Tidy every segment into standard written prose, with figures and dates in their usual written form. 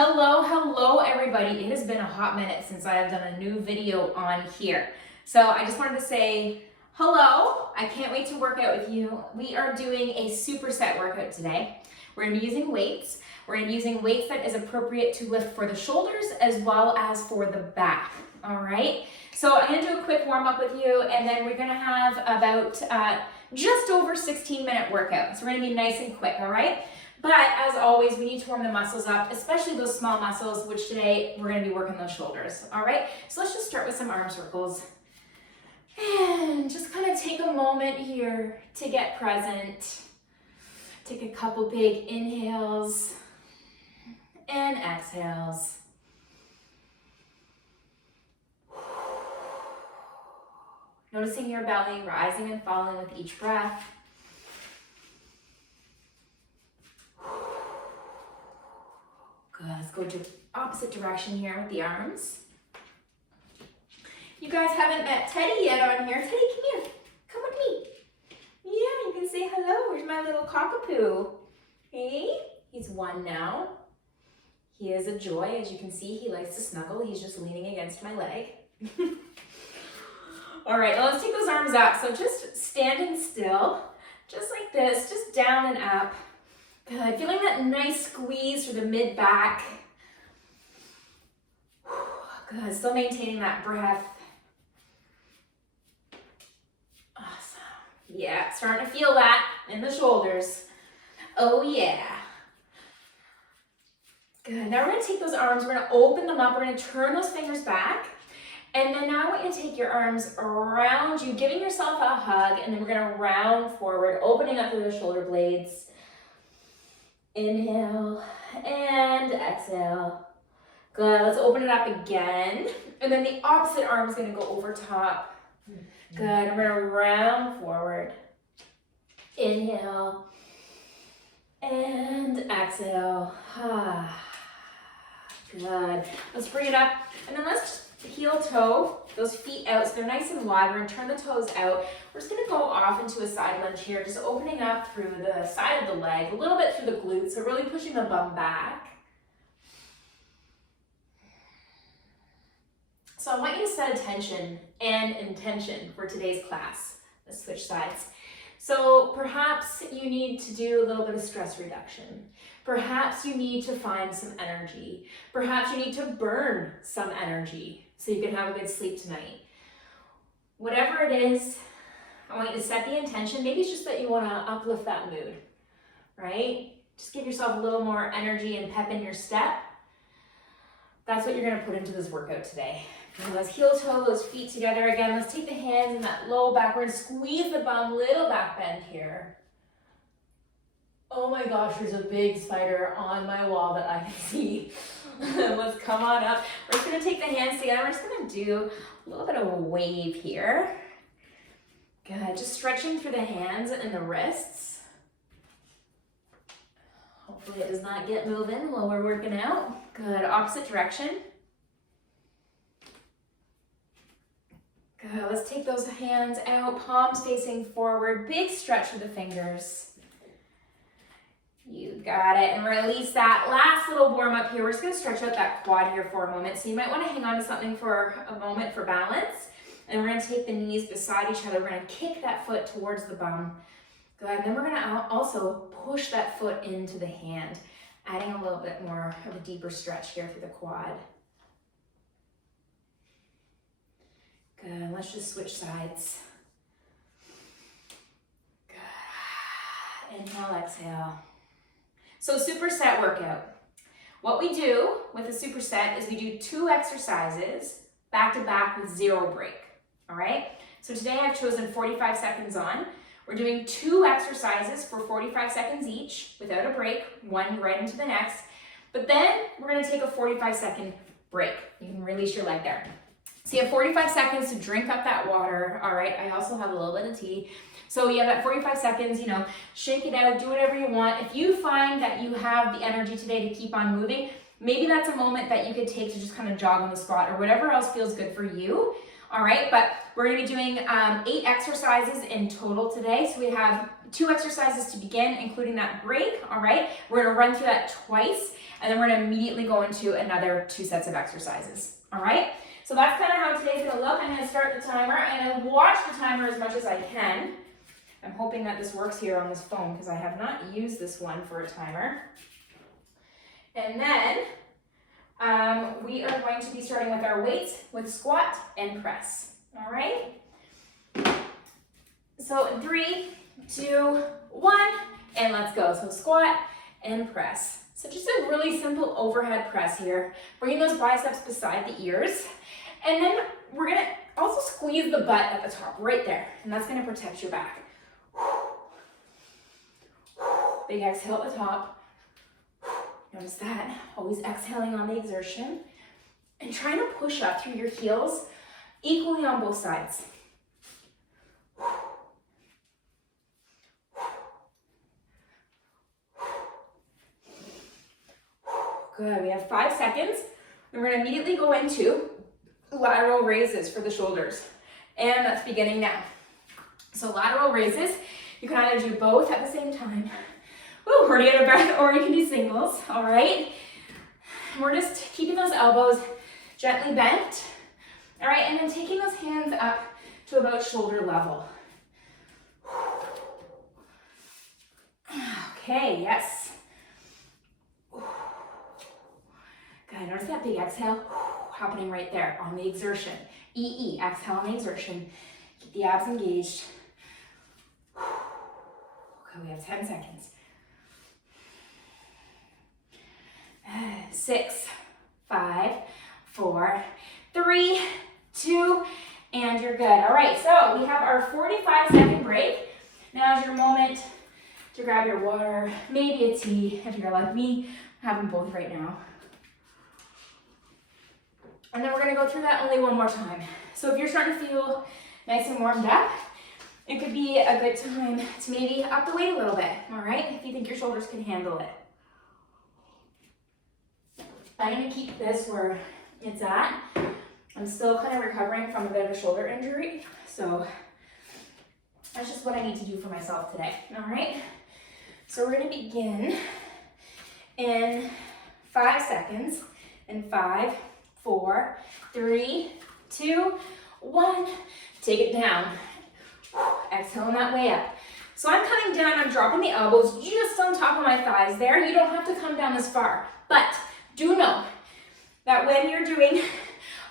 Hello everybody. It has been a hot minute since I have done a new video on here. So I just wanted to say hello. I can't wait to work out with you. We are doing a superset workout today. We're gonna be using weights. We're gonna be using weights that is appropriate to lift for the shoulders as well as for the back, all right? So I'm gonna do a quick warm up with you and then we're gonna have about just over 16-minute workout. So we're gonna be nice and quick, all right? But as always, we need to warm the muscles up, especially those small muscles, which today we're gonna be working those shoulders, all right? So let's just start with some arm circles. And just kind of take a moment here to get present. Take a couple big inhales and exhales. Noticing your belly rising and falling with each breath. Good, let's go to opposite direction here with the arms. You guys haven't met Teddy yet on here. Teddy, come here. Come with me. Yeah, you can say hello. Where's my little cockapoo? Hey, he's one now. He is a joy. As you can see, he likes to snuggle. He's just leaning against my leg. All right, well, let's take those arms up. So just standing still, just like this, just down and up. Good, feeling that nice squeeze through the mid-back. Good, still maintaining that breath. Awesome. Yeah, starting to feel that in the shoulders. Oh yeah. Good, now we're gonna take those arms, we're gonna open them up, we're gonna turn those fingers back. And then now I want you to take your arms around you, giving yourself a hug, and then we're gonna round forward, opening up through the shoulder blades. Inhale and exhale. Good, let's open it up again. And then the opposite arm is gonna go over top. Good, we're gonna round forward. Inhale and exhale. Good, let's bring it up. And then let's just heel toe those feet out so they're nice and wide. We're gonna turn the toes out. We're just gonna go off into a side lunge here, just opening up through the side of the leg, a little bit through the glutes, so really pushing the bum back. So I want you to set attention and intention for today's class. Let's switch sides. So perhaps you need to do a little bit of stress reduction. Perhaps you need to find some energy. Perhaps you need to burn some energy so you can have a good sleep tonight. Whatever it is, I want you to set the intention. Maybe it's just that you want to uplift that mood, right? Just give yourself a little more energy and pep in your step. That's what you're going to put into this workout today. And let's heel toe those feet together again. Let's take the hands in that low back. We're going to squeeze the bum, little back bend here. Oh my gosh, there's a big spider on my wall that I can see. Let's come on up. We're just going to take the hands together. We're just going to do a little bit of a wave here. Good, just stretching through the hands and the wrists. Hopefully it does not get moving while we're working out. Good, opposite direction. Good, let's take those hands out, palms facing forward, big stretch of the fingers. You got it, and release that. Last little warm up here. We're just gonna stretch out that quad here for a moment. So you might wanna hang on to something for a moment for balance. And we're gonna take the knees beside each other. We're gonna kick that foot towards the bum. Good, and then we're gonna also push that foot into the hand, adding a little bit more of a deeper stretch here through the quad. Good, let's just switch sides. Good, inhale, exhale. So superset workout. What we do with a superset is we do 2 exercises back to back with 0 break, all right? So today I've chosen 45 seconds on. We're doing 2 exercises for 45 seconds each without a break, one right into the next. But then we're gonna take a 45-second break. You can release your leg there. So you have 45 seconds to drink up that water, all right? I also have a little bit of tea. So you have that 45 seconds, shake it out, do whatever you want. If you find that you have the energy today to keep on moving, maybe that's a moment that you could take to just kind of jog on the spot or whatever else feels good for you, all right? But we're gonna be doing 8 exercises in total today. So we have 2 exercises to begin, including that break, all right? We're gonna run through that twice. and then we're gonna immediately go into another 2 sets of exercises, all right? So that's kind of how today's gonna look. I'm gonna start the timer. I'm gonna watch the timer as much as I can. I'm hoping that this works here on this phone because I have not used this one for a timer. And then we are going to be starting with our weights with squat and press, all right? So 3, 2, 1, and let's go. So squat and press. So just a really simple overhead press here, bringing those biceps beside the ears. And then we're gonna also squeeze the butt at the top, right there. And that's gonna protect your back. Big exhale at the top. Notice that, always exhaling on the exertion. And trying to push up through your heels equally on both sides. Good, we have 5 seconds. And we're gonna immediately go into lateral raises for the shoulders. And that's beginning now. So lateral raises, you can either do both at the same time. Woo, we're gonna get a breath, or you can do singles, all right? We're just keeping those elbows gently bent, all right? And then taking those hands up to about shoulder level. Okay, yes. Good, notice that big exhale happening right there on the exertion. EE, exhale on the exertion. Keep the abs engaged. Okay, we have 10 seconds. 6, 5, 4, 3, 2, and you're good. All right, so we have our 45-second break. Now is your moment to grab your water, maybe a tea, if you're like me, have them both right now. And then we're gonna go through that only one more time. So if you're starting to feel nice and warmed up, it could be a good time to maybe up the weight a little bit, all right? If you think your shoulders can handle it. I'm gonna keep this where it's at. I'm still kind of recovering from a bit of a shoulder injury, so that's just what I need to do for myself today, all right? So we're gonna begin in 5 seconds, in 5, 4, 3, 2, 1. Take it down. Exhale on that way up. So I'm coming down, I'm dropping the elbows just on top of my thighs there. You don't have to come down this far, but do know that when you're doing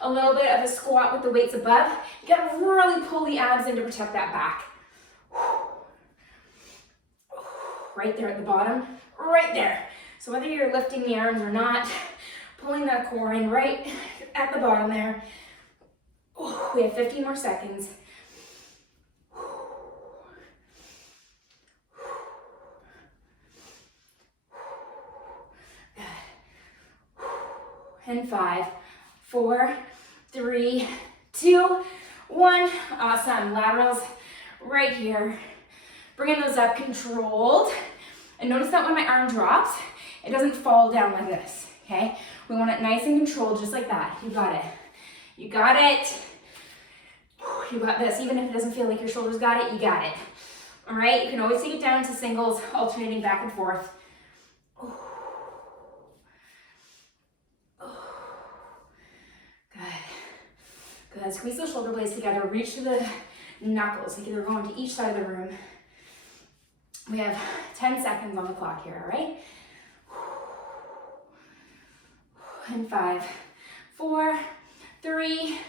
a little bit of a squat with the weights above, you gotta really pull the abs in to protect that back. Right there at the bottom, right there. So whether you're lifting the arms or not, pulling that core in right at the bottom there. We have 15 more seconds. And 5, 4, 3, 2, 1. Awesome. Laterals right here. Bringing those up controlled. And notice that when my arm drops, it doesn't fall down like this, okay? We want it nice and controlled, just like that. You got it. You got it. You got this. Even if it doesn't feel like your shoulders got it, you got it. All right? You can always take it down to singles, alternating back and forth. Good. Squeeze those shoulder blades together. Reach to the knuckles. Like they're going to each side of the room. We have 10 seconds on the clock here, all right? And 5, 4, 3,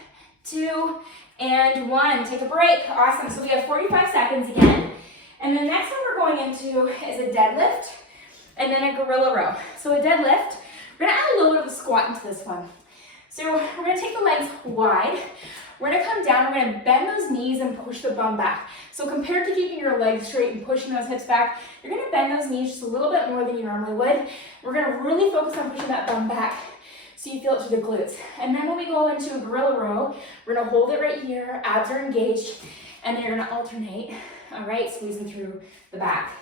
2, and 1. Take a break. Awesome. So we have 45 seconds again. And the next one we're going into is a deadlift and then a gorilla row. So a deadlift, we're gonna add a little bit of a squat into this one. So we're gonna take the legs wide. We're gonna come down, we're gonna bend those knees and push the bum back. So compared to keeping your legs straight and pushing those hips back, you're gonna bend those knees just a little bit more than you normally would. We're gonna really focus on pushing that bum back so you feel it through the glutes. And then when we go into a gorilla row, we're gonna hold it right here, abs are engaged, and then you're gonna alternate, all right, squeezing through the back.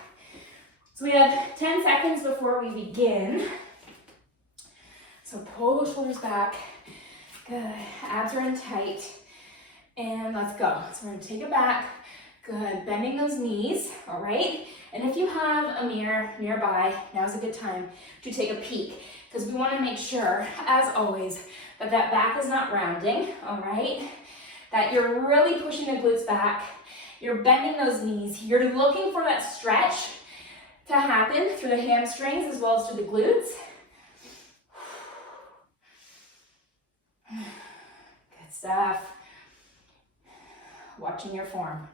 So we have 10 seconds before we begin. So pull those shoulders back. Good, abs are in tight. And let's go. So we're gonna take it back, Good, bending those knees, all right? And if you have a mirror nearby, now's a good time to take a peek, because we want to make sure, as always, that that back is not rounding, all right? That you're really pushing the glutes back, you're bending those knees, you're looking for that stretch to happen through the hamstrings as well as through the glutes. Good stuff. Watching your form.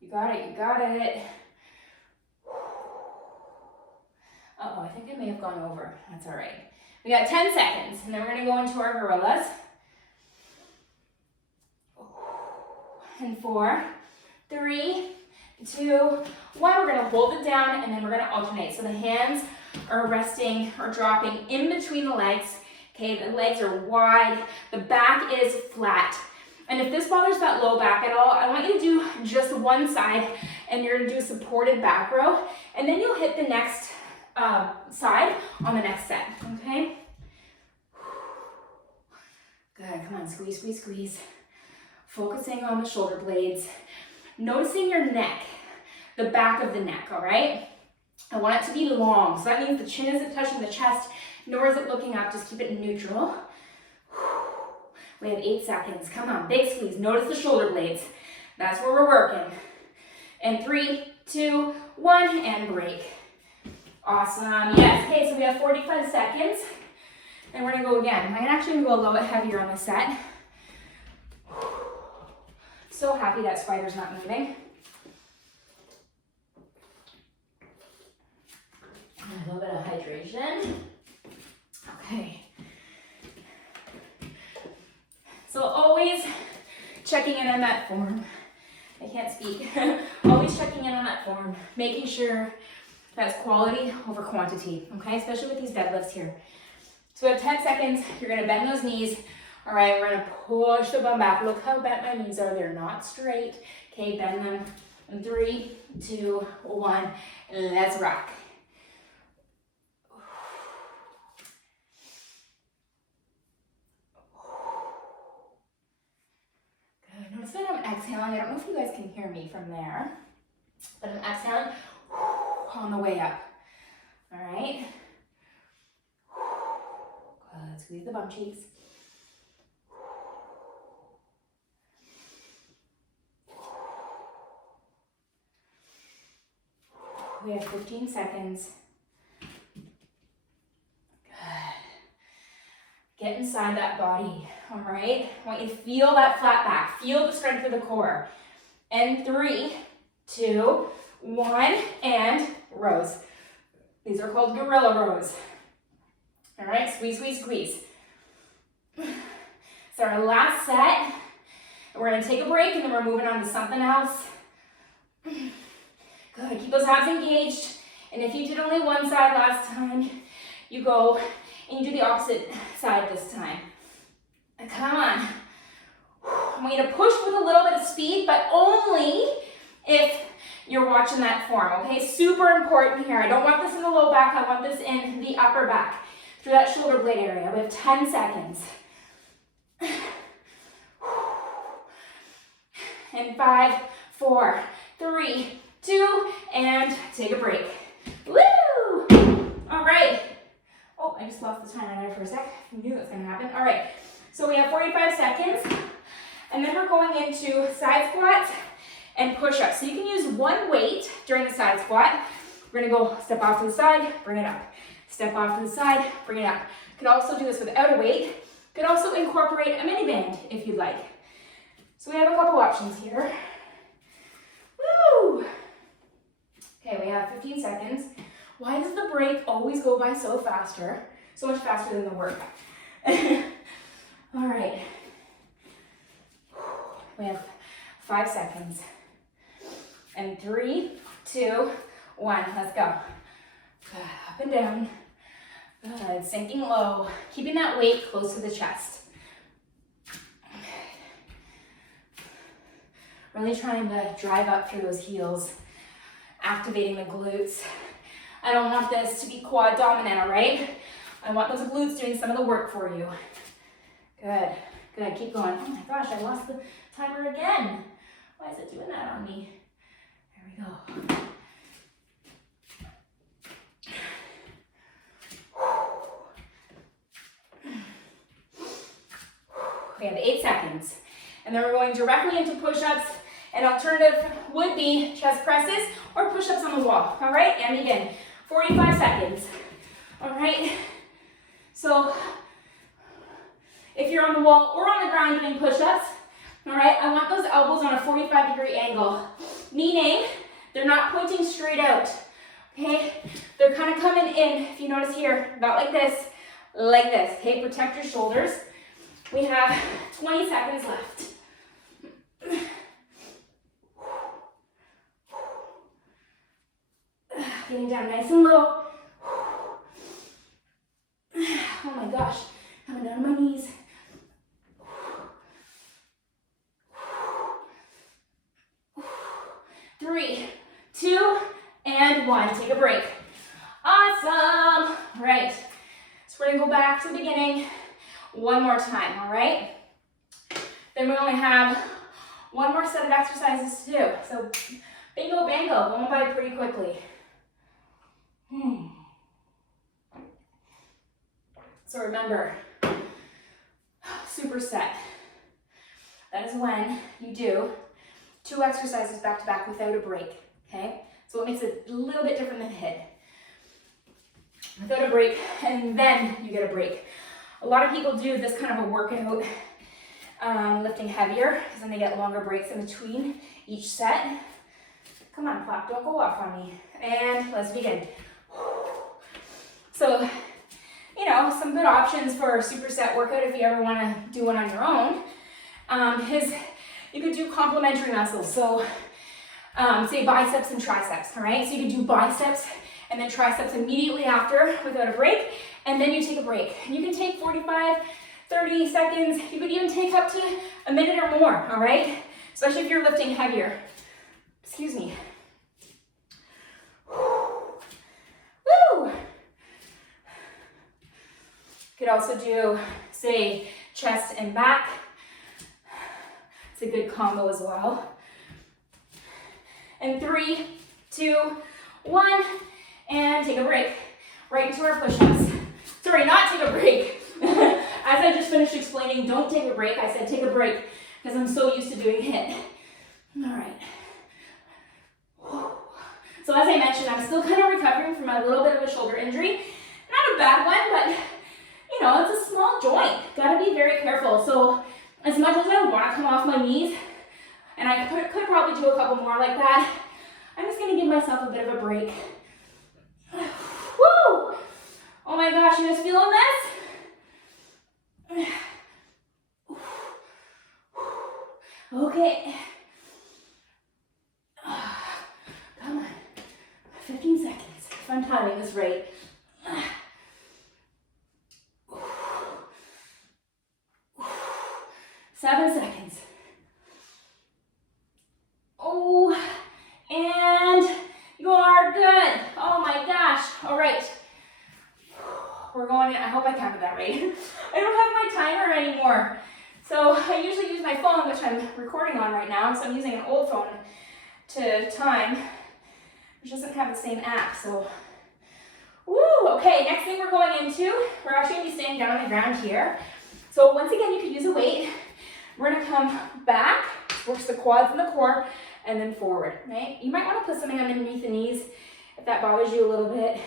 You got it, you got it. Uh-oh, I think I may have gone over. That's all right. We got 10 seconds, and then we're gonna go into our gorillas. And 4, 3, 2, 1. We're gonna hold it down, and then we're gonna alternate. So the hands are resting or dropping in between the legs. Okay, the legs are wide, the back is flat. And if this bothers that low back at all, I want you to do just one side, and you're gonna do a supported back row, and then you'll hit the next side on the next set, okay? Good, come on, squeeze, squeeze, squeeze. Focusing on the shoulder blades. Noticing your neck, the back of the neck, all right? I want it to be long, so that means the chin isn't touching the chest, nor is it looking up, just keep it neutral. We have 8 seconds, come on, big squeeze. Notice the shoulder blades. That's where we're working. And 3, 2, 1, and break. Awesome, yes. Okay, so we have 45 seconds, and we're gonna go again. I'm actually gonna go a little bit heavier on this set. So happy that spider's not moving. A little bit of hydration. Okay. So always checking in on that form. I can't speak. Always checking in on that form, making sure that's quality over quantity, okay? Especially with these deadlifts here. So we have 10 seconds. You're gonna bend those knees. All right, we're gonna push the bum back. Look how bent my knees are. They're not straight. Okay, bend them. In 3, 2, 1, let's rock. Good, notice that I'm exhaling. I don't know if you guys can hear me from there, but I'm exhaling on the way up. All right. Good, squeeze the bum cheeks. We have 15 seconds. Good. Get inside that body, all right? I want you to feel that flat back. Feel the strength of the core. And 3, 2, 1, and rows. These are called gorilla rows. All right, squeeze, squeeze, squeeze. So our last set. We're gonna take a break, and then we're moving on to something else. Good, keep those abs engaged. And if you did only one side last time, you go and you do the opposite side this time. Come on. I want you to push with a little bit of speed, but only if you're watching that form, okay? Super important here. I don't want this in the low back, I want this in the upper back, through that shoulder blade area. We have 10 seconds. And 5, 4, 3, 2, and take a break. Woo! All right. Oh, I just lost the timer there for a sec. I knew that was gonna happen. All right, so we have 45 seconds, and then we're going into side squats and push-ups. So you can use one weight during the side squat. We're gonna go step off to the side, bring it up. Step off to the side, bring it up. You could also do this without a weight. You could also incorporate a mini band if you'd like. So we have a couple options here. Woo! Okay, we have 15 seconds. Why does the break always go by so much faster than the work? All right. We have 5 seconds. And 3, 2, 1, let's go. Good, up and down. Good, sinking low. Keeping that weight close to the chest. Really trying to drive up through those heels, activating the glutes. I don't want this to be quad dominant, all right? I want those glutes doing some of the work for you. Good, good, keep going. Oh my gosh, I lost the timer again. Why is it doing that on me? There we go. We have 8 seconds. And then we're going directly into push-ups. An alternative would be chest presses or push-ups on the wall, all right? And begin. 45 seconds, all right? So if you're on the wall or on the ground doing push-ups, all right, I want those elbows on a 45-degree angle, meaning they're not pointing straight out, okay? They're kind of coming in, if you notice here, about like this, okay? Protect your shoulders. We have 20 seconds left. Getting down nice and low. Oh my gosh, coming down to my knees. 3, 2, and 1. Take a break. Awesome. Right. So we're gonna go back to the beginning one more time, all right? Then we only have one more set of exercises to do. So bingo bango, going by pretty quickly. So remember, superset. That is when you do 2 exercises back to back without a break, okay? So it makes it a little bit different than HIIT. Without a break, and then you get a break. A lot of people do this kind of a workout, lifting heavier, because then they get longer breaks in between each set. Come on, clock, don't go off on me. And let's begin. So, you know, some good options for a superset workout if you ever want to do one on your own, is you could do complementary muscles. So, say biceps and triceps, all right? So you could do biceps and then triceps immediately after without a break, and then you take a break. You can take 45, 30 seconds. You could even take up to a minute or more, all right? Especially if you're lifting heavier. Excuse me. Woo! You could also do, say, chest and back. It's a good combo as well. And 3, 2, 1, and take a break. Right into our push-ups. Sorry, not take a break. As I just finished explaining, don't take a break. I said take a break because I'm so used to doing HIIT. All right. So as I mentioned, I'm still kind of recovering from a little bit of a shoulder injury. Not a bad one, but you know, it's a small joint. Gotta be very careful. So as much as I want to come off my knees, and I could probably do a couple more like that, I'm just gonna give myself a bit of a break. Woo! Oh my gosh, you guys feeling this? Okay. Come on. 15 seconds. If I'm timing this right. 7 seconds. Oh, and you're good. Oh my gosh. All right. We're going in. I hope I counted that right. I don't have my timer anymore. So I usually use my phone, which I'm recording on right now. So I'm using an old phone to time, which doesn't have the same app. So, woo. Okay, next thing we're going into, we're actually going to be staying down on the ground here. So once again, you could use a weight. We're going to come back, works the quads and the core, and then forward, right? You might want to put something underneath the knees if that bothers you a little bit.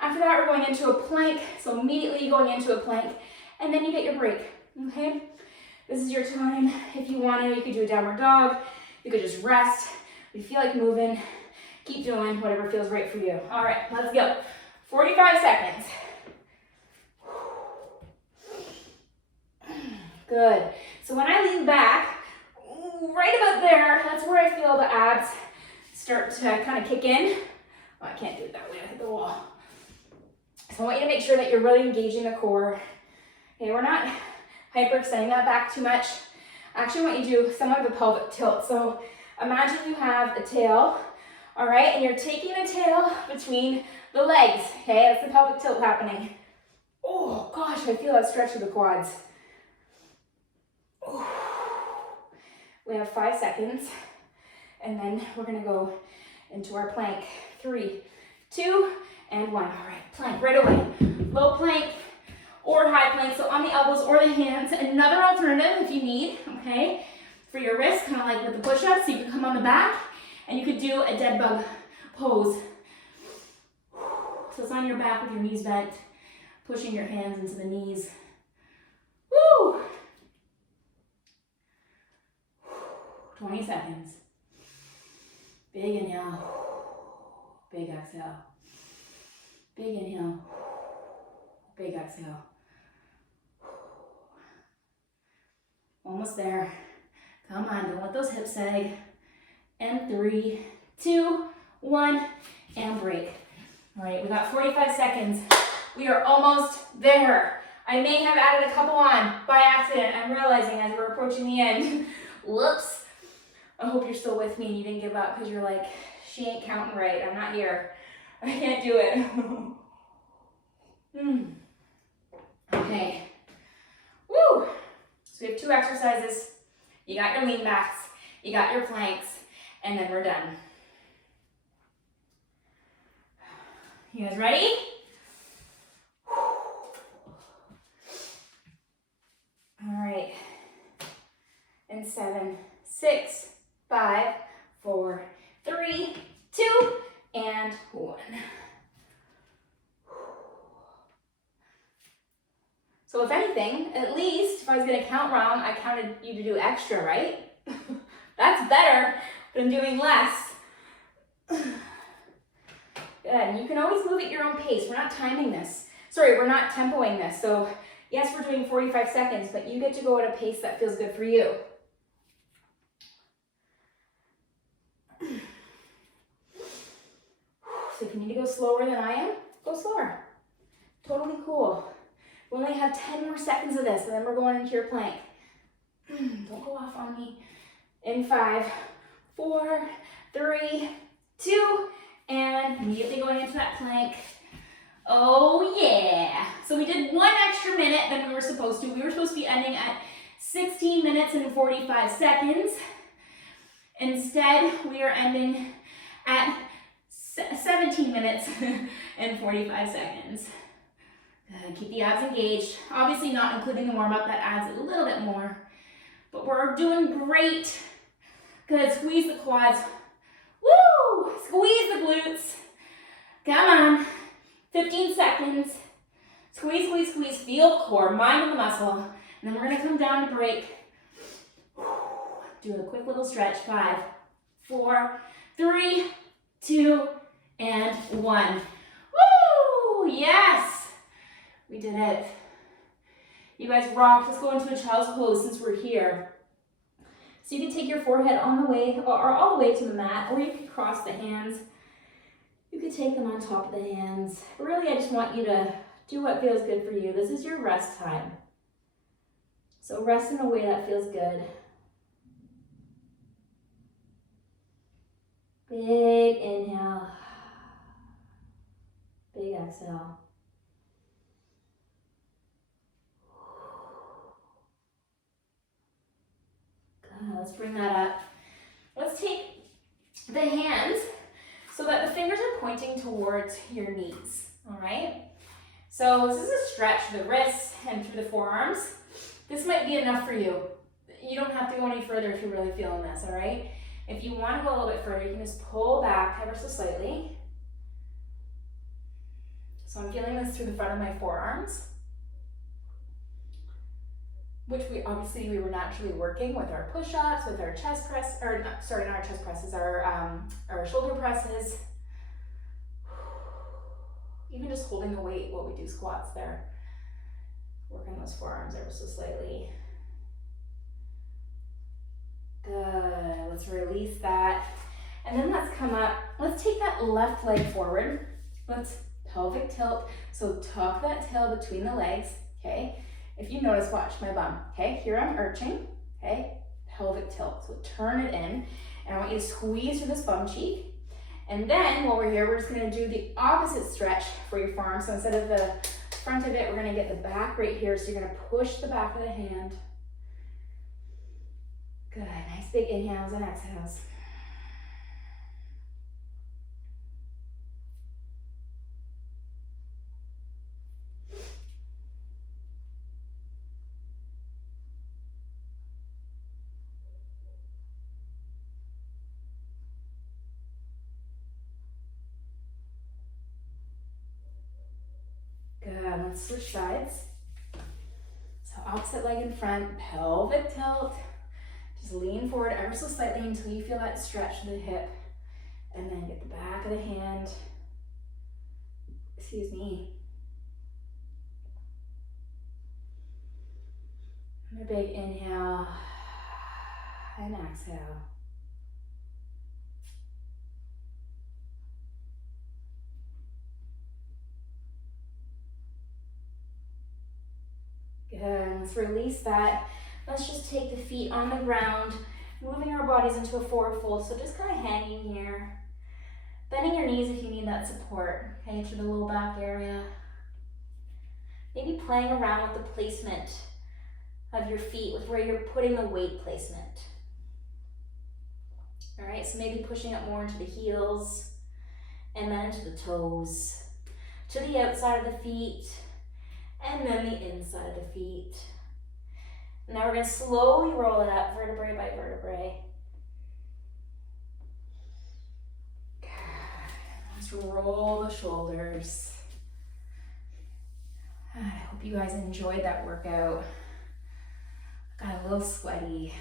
After that, we're going into a plank. So immediately going into a plank, and then you get your break, okay? This is your time. If you want to, you could do a downward dog. You could just rest. If you feel like moving, keep doing whatever feels right for you. All right, let's go. 45 seconds. Good. So when I lean back, right about there, that's where I feel the abs start to kind of kick in. Oh, I can't do it that way. I hit the wall. So I want you to make sure that you're really engaging the core. Okay, we're not hyperextending that back too much. I actually want you to do somewhat of a pelvic tilt. So imagine you have a tail All right, and you're taking the tail between the legs, okay? That's the pelvic tilt happening. Oh gosh, I feel that stretch of the quads. Ooh. We have 5 seconds, and then we're gonna go into our plank. 3, 2, and 1. All right, plank right away. Low plank or high plank, so on the elbows or the hands. Another alternative if you need, okay, for your wrist, kind of like with the push-ups, so you can come on the back, and you could do a dead bug pose. So it's on your back with your knees bent, pushing your hands into the knees. Woo! 20 seconds. Big inhale, big exhale. Big inhale, big exhale. Almost there. Come on, don't let those hips sag. And 3, 2, 1, and break. All right, we got 45 seconds. We are almost there. I may have added a couple on by accident. I'm realizing as we're approaching the end. Whoops. I hope you're still with me and you didn't give up because you're like, she ain't counting right. I'm not here. I can't do it. Okay. Woo! So we have 2 exercises. You got your lean backs, you got your planks, and then we're done. You guys ready? All right. And 7, 6, 5, 4, 3, 2, and 1. So if anything, at least if I was gonna count wrong, I counted you to do extra, right? That's better than doing less. Good, and you can always move at your own pace. We're not timing this. Sorry, we're not tempoing this. So yes, we're doing 45 seconds, but you get to go at a pace that feels good for you. So if you need to go slower than I am, go slower. Totally cool. We only have 10 more seconds of this, and then we're going into your plank. Don't go off on me. In 5, 4, 3, 2, and immediately going into that plank. Oh yeah. So we did 1 extra minute than we were supposed to. We were supposed to be ending at 16 minutes and 45 seconds. Instead, we are ending at 17 minutes and 45 seconds. Keep the abs engaged. Obviously not including the warm-up, that adds a little bit more. But we're doing great. Good, squeeze the quads. Woo! Squeeze the glutes. Come on. 15 seconds. Squeeze, squeeze, squeeze. Feel core, mind on the muscle. And then we're gonna come down to break. Do a quick little stretch. 5, 4, 3, 2, and 1. Woo! Yes! We did it. You guys rock. Let's go into a child's pose since we're here. So you can take your forehead on the way, or all the way to the mat, or you can cross the hands. You can take them on top of the hands. Really, I just want you to do what feels good for you. This is your rest time. So rest in a way that feels good. Big inhale. Big exhale. Let's bring that up. Let's take the hands so that the fingers are pointing towards your knees, all right? So this is a stretch through the wrists and through the forearms. This might be enough for you. You don't have to go any further if you're really feeling this, all right? If you want to go a little bit further, you can just pull back ever so slightly. So I'm feeling this through the front of my forearms, which we were naturally working with our push-ups, with our chest press, or not, sorry, not our chest presses, our shoulder presses. Even just holding the weight while we do squats there. Working those forearms ever so slightly. Good, let's release that. And then let's come up, let's take that left leg forward. Let's pelvic tilt, so tuck that tail between the legs, okay? If you notice, watch my bum, okay? Here I'm arching, okay? Pelvic tilt, so turn it in. And I want you to squeeze through this bum cheek. And then while we're here, we're just gonna do the opposite stretch for your forearm. So instead of the front of it, we're gonna get the back right here. So you're gonna push the back of the hand. Good, nice big inhales and exhales. Good, let's switch sides. So opposite leg in front, pelvic tilt. Just lean forward ever so slightly until you feel that stretch to the hip. And then get the back of the hand, excuse me. And a big inhale and exhale. Good, let's release that. Let's just take the feet on the ground, moving our bodies into a forward fold. So just kind of hanging here. Bending your knees if you need that support, okay, to the low back area. Maybe playing around with the placement of your feet, with where you're putting the weight placement. All right, so maybe pushing up more into the heels, and then into the toes, to the outside of the feet, and then the inside of the feet. Now we're gonna slowly roll it up, vertebrae by vertebrae. Good. Let's roll the shoulders. I hope you guys enjoyed that workout. Got a little sweaty.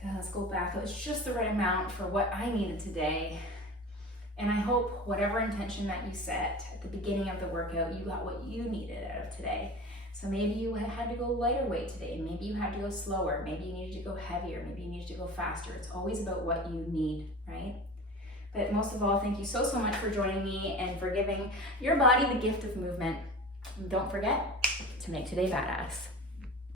Good, let's go back. It was just the right amount for what I needed today. And I hope whatever intention that you set at the beginning of the workout, you got what you needed out of today. So maybe you had to go lighter weight today. Maybe you had to go slower. Maybe you needed to go heavier. Maybe you needed to go faster. It's always about what you need, right? But most of all, thank you so much for joining me and for giving your body the gift of movement. And don't forget to make today badass.